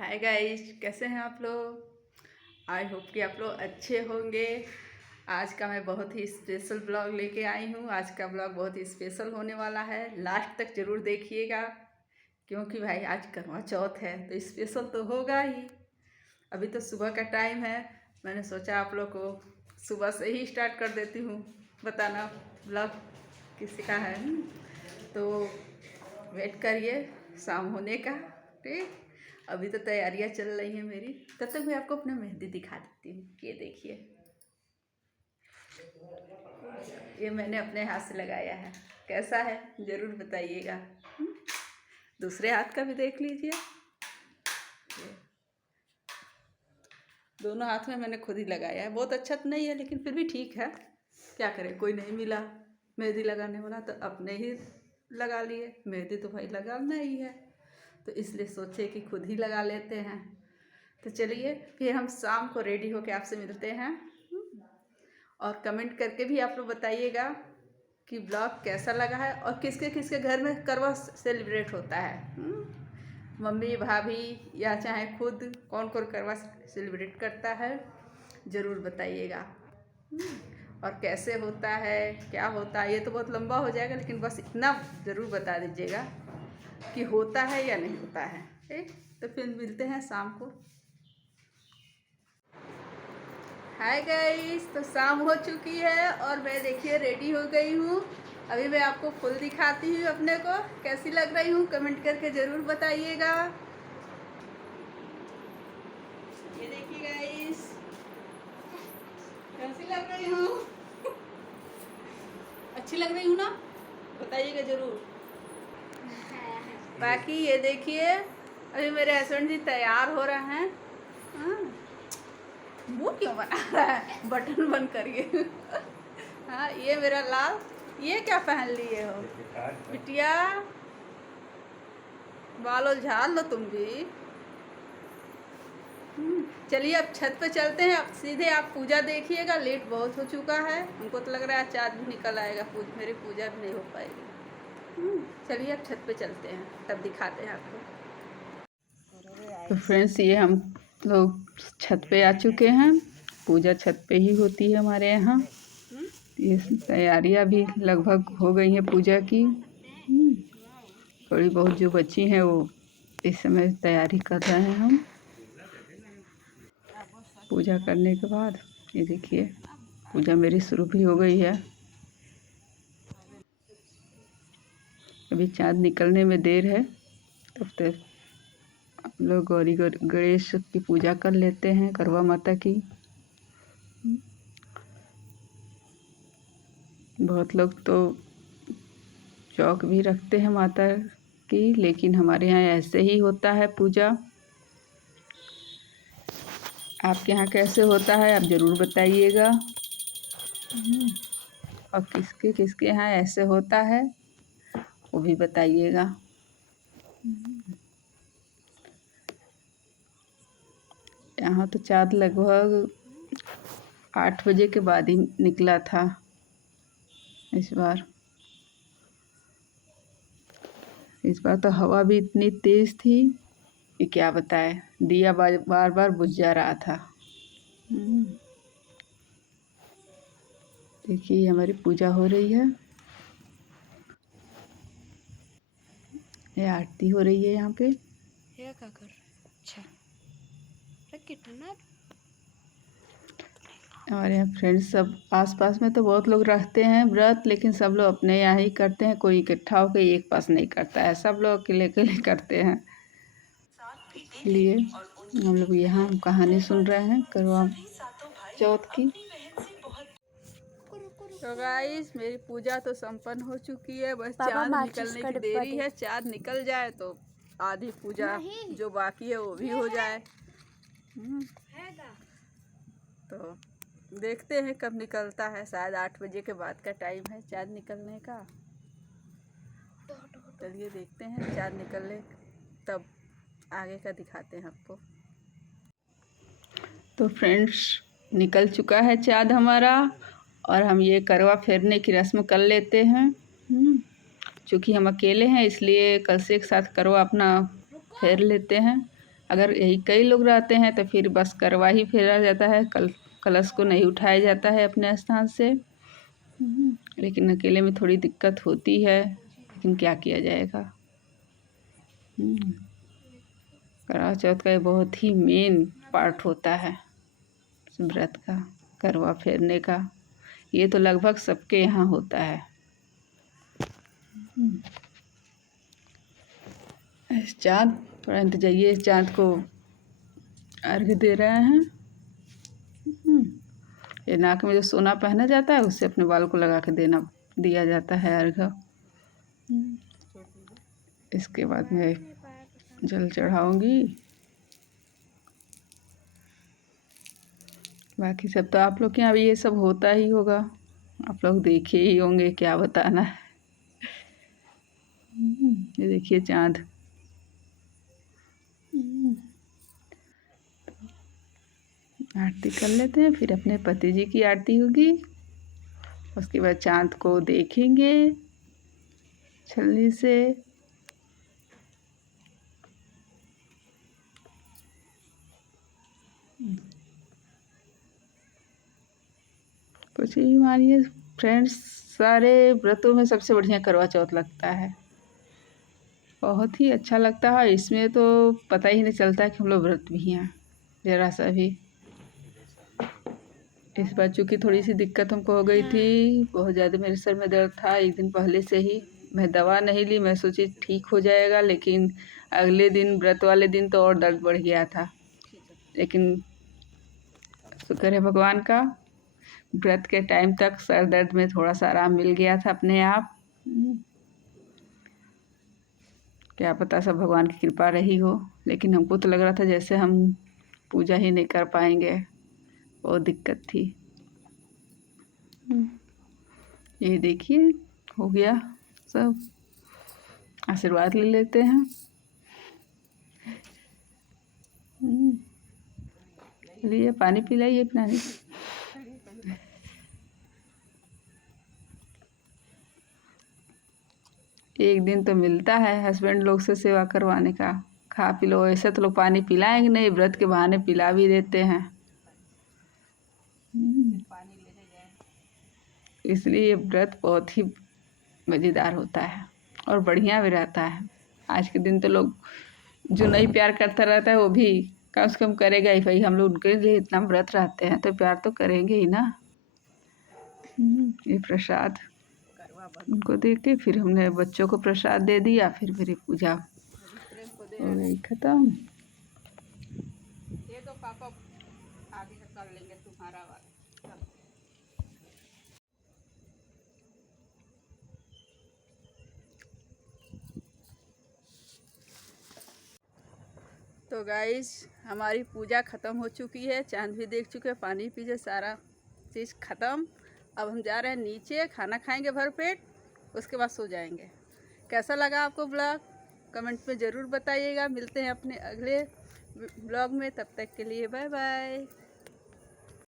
Hi guys, कैसे हैं आप लोग। आई होप कि आप लोग अच्छे होंगे। आज का मैं बहुत ही स्पेशल ब्लॉग लेके आई हूँ। आज का ब्लॉग बहुत ही स्पेशल होने वाला है, लास्ट तक ज़रूर देखिएगा क्योंकि भाई आज करवा चौथ है तो स्पेशल तो होगा ही। अभी तो सुबह का टाइम है, मैंने सोचा आप लोग को सुबह से ही स्टार्ट कर देती हूँ बताना ब्लॉग किसी का है। तो वेट करिए शाम होने का। ठीक, अभी तो तैयारियां चल रही हैं मेरी, तब तक मैं आपको अपना मेहंदी दिखा देती हूँ। ये देखिए, ये मैंने अपने हाथ से लगाया है, कैसा है ज़रूर बताइएगा। दूसरे हाथ का भी देख लीजिए। दोनों हाथ में मैंने खुद ही लगाया है। बहुत अच्छा तो नहीं है लेकिन फिर भी ठीक है, क्या करें, कोई नहीं मिला मेहंदी लगाने वाला तो अपने ही लगा लिए। मेहंदी तो भाई लगाना ही है तो इसलिए सोचे कि खुद ही लगा लेते हैं। तो चलिए फिर हम शाम को रेडी होके आपसे मिलते हैं। और कमेंट करके भी आप लोग बताइएगा कि ब्लॉग कैसा लगा है और किसके किसके घर में करवा सेलिब्रेट होता है। मम्मी भाभी या चाहे खुद कौन कौन करवा सेलिब्रेट करता है ज़रूर बताइएगा। और कैसे होता है, क्या होता है, ये तो बहुत लंबा हो जाएगा लेकिन बस इतना ज़रूर बता दीजिएगा कि होता है या नहीं होता है। ठीक, तो फिर मिलते हैं शाम को। हाय गाइस, तो शाम हो चुकी है और मैं देखिए रेडी हो गई हूँ। अभी मैं आपको फुल दिखाती हूँ अपने को कैसी लग रही हूँ, कमेंट करके ज़रूर बताइएगा। ये देखिए गाइस, कैसी लग रही हूँ। अच्छी लग रही हूँ ना, बताइएगा ज़रूर। बाकी ये देखिए, अभी मेरे हस्बैंड जी तैयार हो रहे हैं। मुँह क्यों बना रहा है, बटन बंद करिए। हाँ, ये मेरा लाल, ये क्या पहन लिए हो बिटिया, बाल झाड़ लो तुम भी। चलिए अब छत पे चलते हैं। अब सीधे आप पूजा देखिएगा, लेट बहुत हो चुका है। हमको तो लग रहा है चाँद भी निकल आएगा, मेरी पूजा भी नहीं हो पाएगी। चलिए अब छत पे चलते हैं, तब दिखाते हैं आपको। तो फ्रेंड्स, ये हम लोग छत पे आ चुके हैं। पूजा छत पे ही होती है हमारे यहाँ। ये तैयारियां भी लगभग हो गई हैं पूजा की। थोड़ी बहुत जो बची हैं वो इस समय तैयारी कर रहे हैं हम। पूजा करने के बाद ये देखिए पूजा मेरी शुरू भी हो गई है। अभी चाँद निकलने में देर है, तब तक हम लोग गौरी गणेश की पूजा कर लेते हैं, करवा माता की। बहुत लोग तो चौक भी रखते हैं माता की, लेकिन हमारे यहाँ ऐसे ही होता है पूजा। आपके यहाँ कैसे होता है आप ज़रूर बताइएगा। और किसके किसके यहाँ ऐसे होता है वो भी बताइएगा। यहाँ तो चाँद लगभग 8 बजे के बाद ही निकला था इस बार। तो हवा भी इतनी तेज़ थी कि क्या बताए, दिया बार बार बुझ जा रहा था। देखिए हमारी पूजा हो रही है, ये आरती हो रही है यहाँ पे। अच्छा, हमारे यहाँ फ्रेंड्स सब आसपास में तो बहुत लोग रखते हैं व्रत, लेकिन सब लोग अपने यहाँ ही करते हैं। कोई इकट्ठा होकर एक पास नहीं करता है, सब लोग अकेले अकेले करते हैं। इसलिए हम लोग यहाँ कहानी सुन रहे हैं करवा चौथ की। तो गाइस, मेरी पूजा तो संपन्न हो चुकी है, बस चाँद निकलने की देरी है। चाँद निकल जाए तो आधी पूजा जो बाकी है वो भी हो जाए। तो देखते हैं कब निकलता है, शायद 8 बजे के बाद का टाइम है चाँद निकलने का। चलिए देखते हैं चाँद निकलने, तब आगे का दिखाते हैं आपको। तो फ्रेंड्स, निकल चुका है चाँद हमारा और हम ये करवा फेरने की रस्म कर लेते हैं। चूँकि हम अकेले हैं इसलिए कल से एक साथ करवा अपना फेर लेते हैं। अगर यही कई लोग रहते हैं तो फिर बस करवा ही फेरा जाता है, कलश को नहीं उठाया जाता है अपने स्थान से। लेकिन अकेले में थोड़ी दिक्कत होती है, लेकिन क्या किया जाएगा। करवा चौथ का ये बहुत ही मेन पार्ट होता है व्रत का, करवा फेरने का। ये तो लगभग सबके यहाँ होता है। चाँद थोड़ा इंतजाइए, चाँद को अर्घ्य दे रहे हैं। ये नाक में जो सोना पहना जाता है उससे अपने बाल को लगा के दिया जाता है अर्घ्य। इसके बाद मैं जल चढ़ाऊंगी। बाकी सब तो आप लोग के यहाँ भी ये सब होता ही होगा, आप लोग देखे ही होंगे, क्या बताना है। ये देखिए चाँद। आरती कर लेते हैं, फिर अपने पति जी की आरती होगी। उसके बाद चाँद को देखेंगे छलनी से। कुछ ही मानिए फ्रेंड्स, सारे व्रतों में सबसे बढ़िया करवा चौथ लगता है, बहुत ही अच्छा लगता है। इसमें तो पता ही नहीं चलता कि हम लोग व्रत भी हैं ज़रा सा भी। इस बार चूँकि थोड़ी सी दिक्कत हमको हो गई थी, बहुत ज़्यादा मेरे सर में दर्द था एक दिन पहले से ही। मैं दवा नहीं ली, मैं सोची ठीक हो जाएगा, लेकिन अगले दिन व्रत वाले दिन तो और दर्द बढ़ गया था। लेकिन शुक्र है भगवान का, व्रत के टाइम तक सर दर्द में थोड़ा सा आराम मिल गया था अपने आप। क्या पता सब भगवान की कृपा रही हो, लेकिन हमको तो लग रहा था जैसे हम पूजा ही नहीं कर पाएंगे, बहुत दिक्कत थी। ये देखिए हो गया सब। आशीर्वाद ले लेते हैं। लिए पानी पिलाइए अपना। एक दिन तो मिलता है हस्बैंड लोग से सेवा करवाने का, खा पी लो। ऐसे तो लोग पानी पिलाएंगे नहीं, व्रत के बहाने पिला भी देते हैं। इसलिए ये व्रत बहुत ही मज़ेदार होता है और बढ़िया भी रहता है। आज के दिन तो लोग जो नहीं प्यार करता रहता है वो भी कम से कम करेगा ही। भाई हम लोग उनके लिए इतना व्रत रहते हैं तो प्यार तो करेंगे ही ना। ये प्रसाद उनको दे के फिर हमने बच्चों को प्रसाद दे दिया, फिर मेरी पूजा हो गई खत्म। ये तो पापा आगे से कर लेंगे तुम्हारा वाला। तो गाइस हमारी पूजा ख़त्म हो चुकी है, चांद भी देख चुके हैं, पानी पीछे सारा चीज़ ख़त्म। अब हम जा रहे हैं नीचे, खाना खाएंगे भर पेट, उसके बाद सो जाएंगे। कैसा लगा आपको ब्लॉग कमेंट में ज़रूर बताइएगा। मिलते हैं अपने अगले ब्लॉग में, तब तक के लिए बाय बाय।